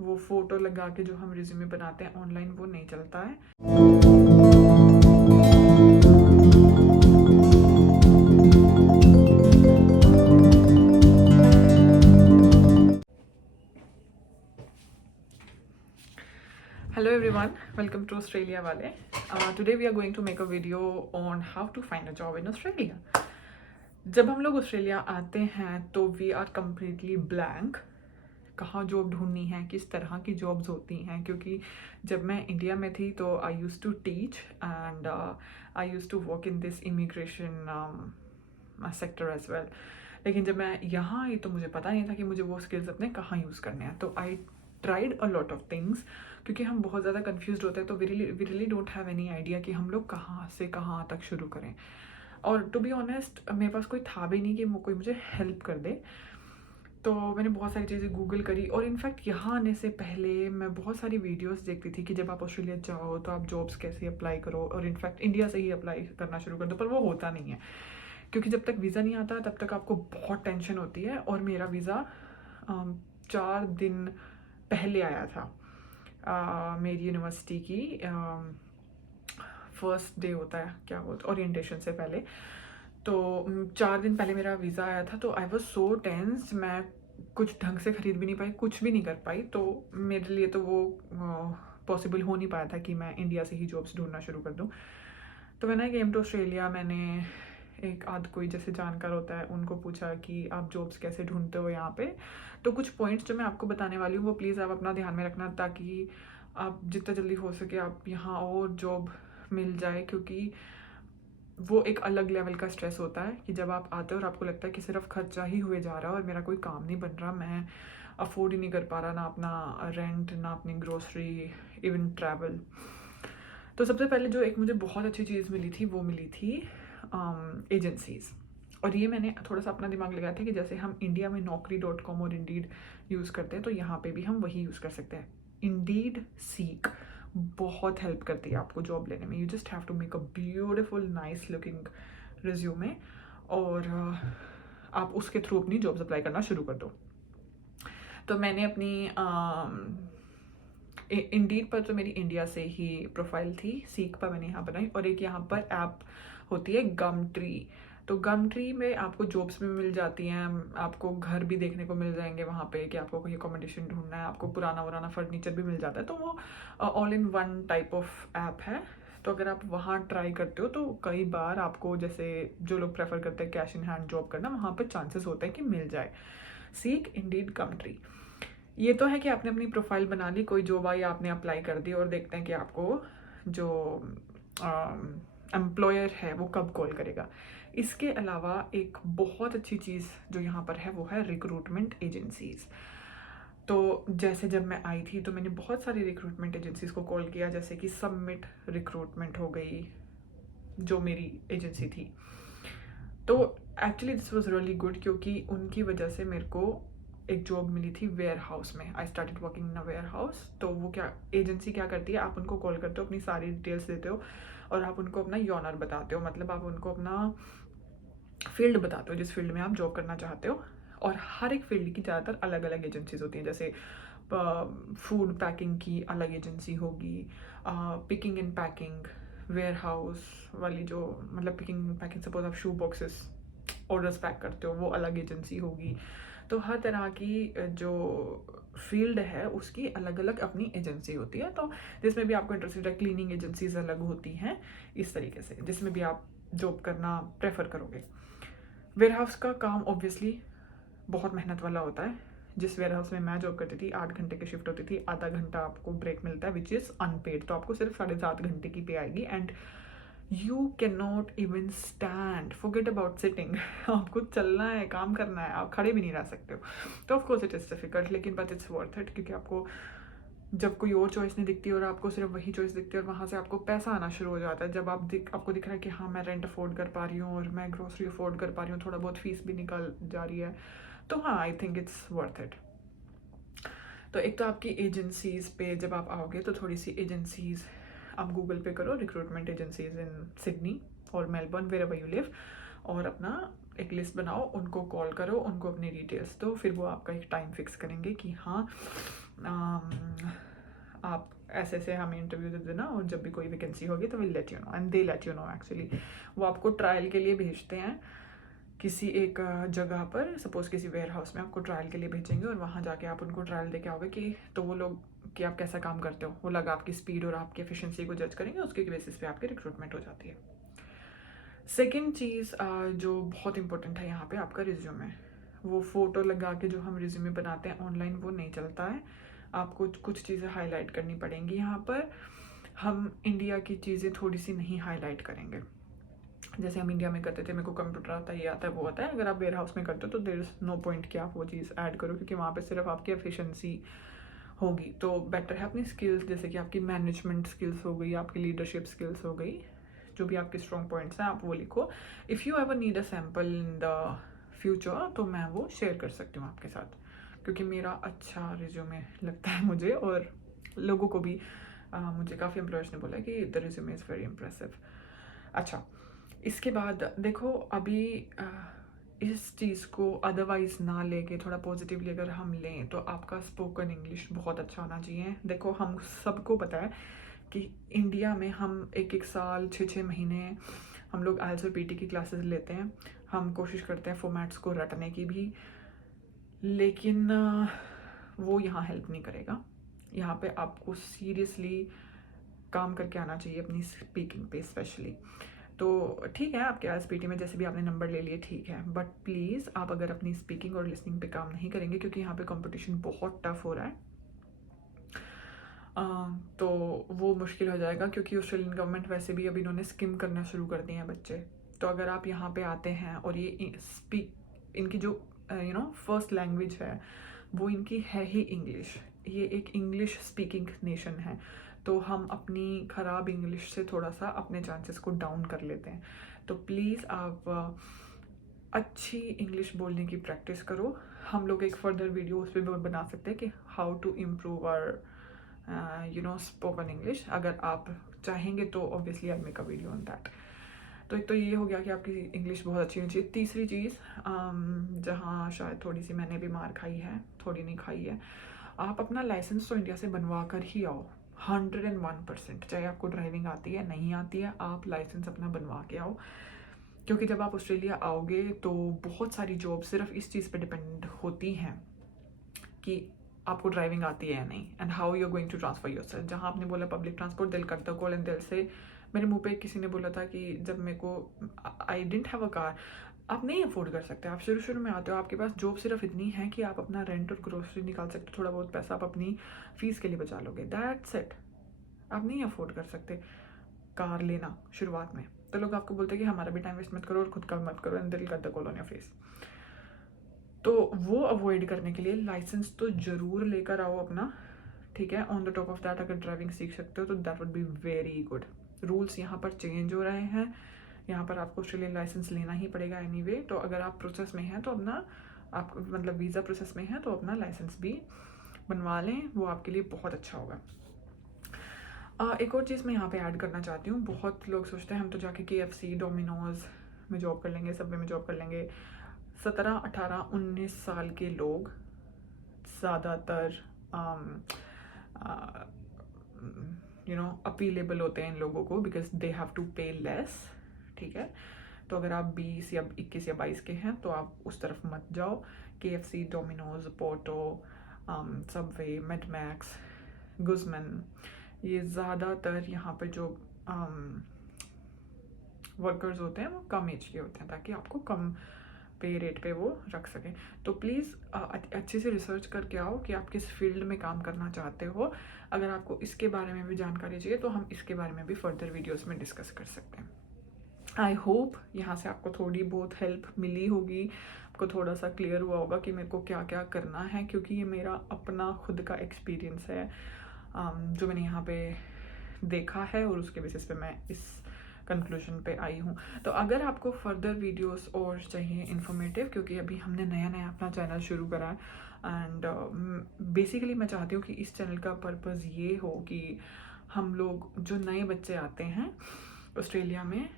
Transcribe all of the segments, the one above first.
वो फ़ोटो लगा के जो हम रिज्यूमे बनाते हैं ऑनलाइन, वो नहीं चलता है। Hello everyone, welcome to Australia Wale. Today we are going to make a video on how to find a job in Australia. जब हम लोग ऑस्ट्रेलिया आते हैं तो वी आर कम्प्लीटली ब्लैंक, कहाँ जॉब ढूंढनी है, किस तरह की जॉब्स होती हैं। क्योंकि जब मैं इंडिया में थी तो I used to teach and I used to work in this immigration sector as well. लेकिन जब मैं यहाँ आई तो मुझे पता नहीं था कि मुझे वो स्किल्स अपने कहाँ यूज़ करने हैं। तो I tried a lot of things, क्योंकि हम बहुत ज़्यादा कन्फ्यूज होते हैं। तो we really don't have any idea कि हम लोग कहाँ से कहाँ तक शुरू करें। और टू बी ऑनेस्ट मेरे पास कोई था भी नहीं कि कोई मुझे हेल्प कर दे। तो मैंने बहुत सारी चीज़ें गूगल करी, और इनफैक्ट यहाँ आने से पहले मैं बहुत सारी वीडियोस देखती थी कि जब आप ऑस्ट्रेलिया जाओ तो आप जॉब्स कैसे अप्लाई करो, और इनफैक्ट इंडिया से ही अप्लाई करना शुरू कर दो। पर वो होता नहीं है, क्योंकि जब तक वीज़ा नहीं आता तब तक आपको बहुत टेंशन होती है। और मेरा वीज़ा 4 दिन पहले आया था। मेरी यूनिवर्सिटी की फर्स्ट डे होता है, क्या बोलते, ओरिएंटेशन से पहले। तो 4 दिन पहले मेरा वीज़ा आया था। तो आई वॉज सो टेंस, मैं कुछ ढंग से ख़रीद भी नहीं पाई, कुछ भी नहीं कर पाई। तो मेरे लिए तो वो पॉसिबल हो नहीं पाया था कि मैं इंडिया से ही जॉब्स ढूंढना शुरू कर दूँ। तो मैंने केम टू ऑस्ट्रेलिया, मैंने एक आध कोई जैसे जानकार होता है उनको पूछा कि आप जॉब्स कैसे ढूंढते हो यहाँ पे। तो कुछ पॉइंट्स जो मैं आपको बताने वाली हूँ वो प्लीज़ आप अपना ध्यान में रखना, ताकि आप जितना जल्दी हो सके आप यहाँ और जॉब मिल जाए। क्योंकि वो एक अलग लेवल का स्ट्रेस होता है कि जब आप आते हो और आपको लगता है कि सिर्फ खर्चा ही हुए जा रहा है और मेरा कोई काम नहीं बन रहा, मैं अफोर्ड ही नहीं कर पा रहा, ना अपना रेंट, ना अपनी ग्रोसरी, इवन ट्रैवल। तो सबसे पहले जो एक मुझे बहुत अच्छी चीज़ मिली थी वो मिली थी एजेंसीज़। और ये मैंने थोड़ा सा अपना दिमाग लगाया था कि जैसे हम इंडिया में naukri.com और इंडीड यूज़ करते हैं तो यहाँ पे भी हम वही यूज़ कर सकते हैं। इंडीड सीक बहुत हेल्प करती है आपको जॉब लेने में। You just have to make a beautiful nice looking resume, और आप उसके थ्रू अपनी जॉब्स अप्लाई करना शुरू कर दो। तो मैंने अपनी इंडीड पर तो मेरी इंडिया से ही प्रोफाइल थी, सीक पर मैंने यहाँ बनाई। और एक यहाँ पर ऐप होती है गम ट्री। तो गम ट्री में आपको जॉब्स भी मिल जाती हैं, आपको घर भी देखने को मिल जाएंगे वहाँ पे कि आपको कोई अकोमोडेशन ढूंढना है, आपको पुराना फर्नीचर भी मिल जाता है। तो वो all in one type of app है। तो अगर आप वहाँ ट्राई करते हो तो कई बार आपको, जैसे जो लोग प्रेफर करते हैं कैश इन हैंड जॉब करना, वहाँ पे चांसेस होते हैं कि मिल जाए। सीक, इंडीड, गम ट्री। ये तो है कि आपने अपनी प्रोफाइल बना ली, कोई जॉब आई, आपने अप्लाई कर दी, और देखते हैं कि आपको जो एम्प्लॉयर है वो कब कॉल करेगा। इसके अलावा एक बहुत अच्छी चीज़ जो यहाँ पर है वो है रिक्रूटमेंट एजेंसीज़। तो जैसे जब मैं आई थी तो मैंने बहुत सारी रिक्रूटमेंट एजेंसीज़ को कॉल किया, जैसे कि सबमिट रिक्रूटमेंट हो गई जो मेरी एजेंसी थी। तो actually this was really good, क्योंकि उनकी वजह से मेरे को एक जॉब मिली थी वेयर हाउस में। I started working in a warehouse. तो वो क्या, एजेंसी क्या करती है, आप उनको कॉल करते हो, अपनी सारी डिटेल्स देते हो, और आप उनको अपना योनर बताते हो, मतलब आप उनको अपना फील्ड बताते हो जिस फील्ड में आप जॉब करना चाहते हो। और हर एक फील्ड की ज़्यादातर अलग अलग एजेंसीज होती हैं। जैसे फूड पैकिंग की अलग एजेंसी होगी, picking and packing, warehouse वाली जो, मतलब पिकिंग पैकिंग, सपोज आप शू बॉक्सेस ऑर्डर्स पैक करते हो, वो अलग एजेंसी होगी। तो हर तरह की जो फील्ड है उसकी अलग अलग अपनी एजेंसी होती है। तो जिसमें भी आपको इंटरेस्टेड है, क्लीनिंग एजेंसीज अलग होती हैं, इस तरीके से जिसमें भी आप जॉब करना प्रेफर करोगे। वेयर हाउस का काम ऑब्वियसली बहुत मेहनत वाला होता है। जिस वेयर हाउस में मैं जॉब करती थी 8 घंटे की शिफ्ट होती थी, आधा घंटा आपको ब्रेक मिलता है विच इज़ अनपेड। तो आपको सिर्फ 7.5 घंटे की पे आएगी, and you can not even stand, forget about sitting. आपको चलना है, काम करना है, आप खड़े भी नहीं रह सकते हो। तो ऑफकोर्स इट इज़ डिफिकल्ट, लेकिन बट इट्स वर्थ इट, क्योंकि आपको जब कोई और चॉइस नहीं दिखती और आपको सिर्फ वही चॉइस दिखती है, और वहाँ से आपको पैसा आना शुरू हो जाता है। जब आपको दिख रहा है कि हाँ मैं रेंट अफोर्ड कर पा रही हूँ और मैं ग्रोसरी अफोर्ड कर पा रही हूँ, थोड़ा बहुत फीस भी निकल जा रही है, तो हाँ I think it's worth it. तो एक तो आपकी एजेंसीज पे जब आप आओगे तो थोड़ी सी एजेंसीज आप गूगल पे करो, रिक्रूटमेंट एजेंसीज इन सिडनी और Melbourne, wherever you live, और अपना एक लिस्ट बनाओ, उनको कॉल करो, उनको अपनी डिटेल्स दो। फिर वो आपका एक टाइम फिक्स करेंगे कि हाँ आप ऐसे ऐसे हमें इंटरव्यू दे देना और जब भी कोई वैकेंसी होगी तो will let you know, and they let you know actually. वो आपको ट्रायल के लिए भेजते हैं किसी एक जगह पर, सपोज किसी वेयर हाउस में आपको ट्रायल के लिए भेजेंगे और वहाँ जाके आप उनको ट्रायल दे के आओगे कि तो वो लोग कि आप कैसा काम करते हो, वो लोग आपकी स्पीड और आपकी एफिशिएंसी को जज करेंगे, उसके बेसिस पे आपकी रिक्रूटमेंट हो जाती है। सेकेंड चीज़ जो बहुत इंपॉर्टेंट है यहाँ पे, आपका रिज्यूमे। वो फ़ोटो लगा के जो हम रिज्यूमे बनाते हैं ऑनलाइन, वो नहीं चलता है। आपको कुछ चीज़ें हाईलाइट करनी पड़ेंगी यहाँ पर। हम इंडिया की चीज़ें थोड़ी सी नहीं हाईलाइट करेंगे, जैसे हम इंडिया में करते थे, मेरे को कंप्यूटर आता है, ये आता है, वो आता है। अगर आप वेयर हाउस में करते हो तो देयर इज़ नो पॉइंट कि आप वो चीज़ ऐड करो, क्योंकि वहाँ पे सिर्फ आपकी एफिशिएंसी होगी। तो बेटर है अपनी स्किल्स, जैसे कि आपकी मैनेजमेंट स्किल्स हो गई, आपकी लीडरशिप स्किल्स हो गई, जो भी आपके स्ट्रॉन्ग पॉइंट्स हैं आप वो लिखो। If you ever need a sample in the future तो मैं वो शेयर कर सकती हूँ आपके साथ, क्योंकि मेरा अच्छा रिज्यूमे लगता है मुझे, और लोगों को भी मुझे काफ़ी एम्प्लॉयर्स ने बोला कि the resume is very impressive. अच्छा, इसके बाद देखो अभी इस चीज़ को अदरवाइज ना लेके थोड़ा पॉजिटिवली अगर हम लें तो आपका स्पोकन इंग्लिश बहुत अच्छा होना चाहिए। देखो हम सबको पता है कि इंडिया में हम एक एक साल 6-6 महीने हम लोग आइल्स और पीटी की क्लासेस लेते हैं, हम कोशिश करते हैं फॉर्मेट्स को रटने की भी, लेकिन वो यहाँ हेल्प नहीं करेगा। यहाँ पे आपको सीरियसली काम करके आना चाहिए अपनी स्पीकिंग पे स्पेशली। तो ठीक है, आपके आईएलटीएस में जैसे भी आपने नंबर ले लिए ठीक है, बट प्लीज़ आप अगर अपनी स्पीकिंग और लिसनिंग पे काम नहीं करेंगे, क्योंकि यहाँ पे कंपटीशन बहुत टफ हो रहा है, तो वो मुश्किल हो जाएगा। क्योंकि ऑस्ट्रेलियन गवर्नमेंट वैसे भी अभी इन्होंने स्किम करना शुरू कर दिए हैं बच्चे। तो अगर आप यहाँ पे आते हैं और ये इनकी जो फर्स्ट लैंग्वेज है वो इनकी है ही इंग्लिश, ये एक इंग्लिश स्पीकिंग नेशन है, तो हम अपनी ख़राब इंग्लिश से थोड़ा सा अपने चांसेस को डाउन कर लेते हैं। तो प्लीज़ आप अच्छी इंग्लिश बोलने की प्रैक्टिस करो। हम लोग एक फर्दर वीडियो उस पर बना सकते हैं कि how to improve our spoken English. अगर आप चाहेंगे तो obviously I make a video on that. तो एक तो ये हो गया कि आपकी इंग्लिश बहुत अच्छी होनी चाहिए। तीसरी चीज़, जहाँ शायद थोड़ी सी मैंने भी मार खाई है, थोड़ी नहीं खाई है, आप अपना लाइसेंस तो इंडिया से बनवा कर ही आओ 101%। चाहे आपको ड्राइविंग आती है नहीं आती है, आप लाइसेंस अपना बनवा के आओ, क्योंकि जब आप ऑस्ट्रेलिया आओगे तो बहुत सारी जॉब सिर्फ इस चीज़ पे डिपेंड होती हैं कि आपको ड्राइविंग आती है या नहीं, and how you are going to transfer yourself. जहाँ आपने बोला पब्लिक ट्रांसपोर्ट, दिल करता कॉल एंड दिल से। मेरे मुंह पे किसी ने बोला था कि जब मेरे को I didn't have a car, आप नहीं अफोर्ड कर सकते, आप शुरू शुरू में आते हो, आपके पास जॉब सिर्फ इतनी है कि आप अपना रेंट और ग्रोसरी निकाल सकते हो, थोड़ा बहुत पैसा आप अपनी फीस के लिए बचा लोगे, दैट्स इट। आप नहीं अफोर्ड कर सकते कार लेना शुरुआत में, तो लोग आपको बोलते हैं कि हमारा भी टाइम वेस्ट मत करो और खुद का मत करो, एंड दिल करता कॉल ऑन योर फेस। तो वो अवॉइड करने के लिए लाइसेंस तो ज़रूर लेकर आओ अपना, ठीक है। On the top of that अगर ड्राइविंग सीख सकते हो तो that would be very good. Rules यहाँ पर चेंज हो रहे हैं, यहाँ पर आपको ऑस्ट्रेलियन लाइसेंस लेना ही पड़ेगा एनीवे। तो अगर आप प्रोसेस में हैं तो अपना, आप मतलब वीज़ा प्रोसेस में है तो अपना लाइसेंस भी बनवा लें, वो आपके लिए बहुत अच्छा होगा। एक और चीज़ मैं यहाँ पे ऐड करना चाहती हूँ, बहुत लोग सोचते हैं हम तो जाके KFC, डोमिनोज में जॉब कर लेंगे, सबवे में जॉब कर लेंगे। 17, 18, 19 साल के लोग ज़्यादातर अपीलेबल होते हैं इन लोगों को, बिकॉज दे हैव टू पे लेस, ठीक है। तो अगर आप 20 या 21 या 22 के हैं तो आप उस तरफ मत जाओ। KFC, डोमिनोज, पोर्टो, सबवे, मेडमैक्स, गुजमन, ये ज़्यादातर यहाँ पर जो वर्कर्स होते हैं वो कम एज के होते हैं, ताकि आपको कम पे रेट पे वो रख सकें। तो प्लीज़ अच्छे से रिसर्च करके आओ कि आप किस फील्ड में काम करना चाहते हो। अगर आपको इसके बारे में भी जानकारी चाहिए तो हम इसके बारे में भी फर्दर वीडियोस में डिस्कस कर सकते हैं। आई होप यहाँ से आपको थोड़ी बहुत हेल्प मिली होगी, आपको थोड़ा सा क्लियर हुआ होगा कि मेरे को क्या क्या करना है, क्योंकि ये मेरा अपना खुद का एक्सपीरियंस है जो मैंने यहाँ पे देखा है, और उसके बेसिस पे मैं इस कंक्लूजन पे आई हूँ। तो अगर आपको फर्दर वीडियोस और चाहिए इन्फॉर्मेटिव, क्योंकि अभी हमने नया नया अपना चैनल शुरू करा है, एंड बेसिकली मैं चाहती हूँ कि इस चैनल का पर्पज़ ये हो कि हम लोग जो नए बच्चे आते हैं ऑस्ट्रेलिया में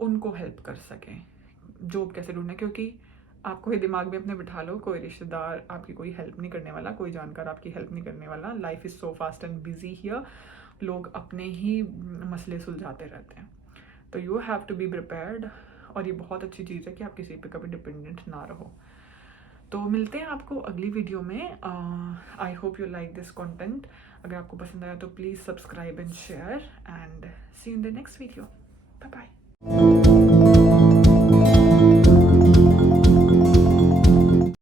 उनको हेल्प कर सकें जॉब कैसे ढूंढना, क्योंकि आपको ये दिमाग में अपने बिठा लो, कोई रिश्तेदार आपकी कोई हेल्प नहीं करने वाला, कोई जानकार आपकी हेल्प नहीं करने वाला। Life is so fast and busy here, लोग अपने ही मसले सुलझाते रहते हैं। तो you have to be prepared, और ये बहुत अच्छी चीज़ है कि आप किसी पे कभी डिपेंडेंट ना रहो। तो मिलते हैं आपको अगली वीडियो में। I hope you like this content. अगर आपको पसंद आया तो please subscribe and share, and see you in the next video. Bye bye.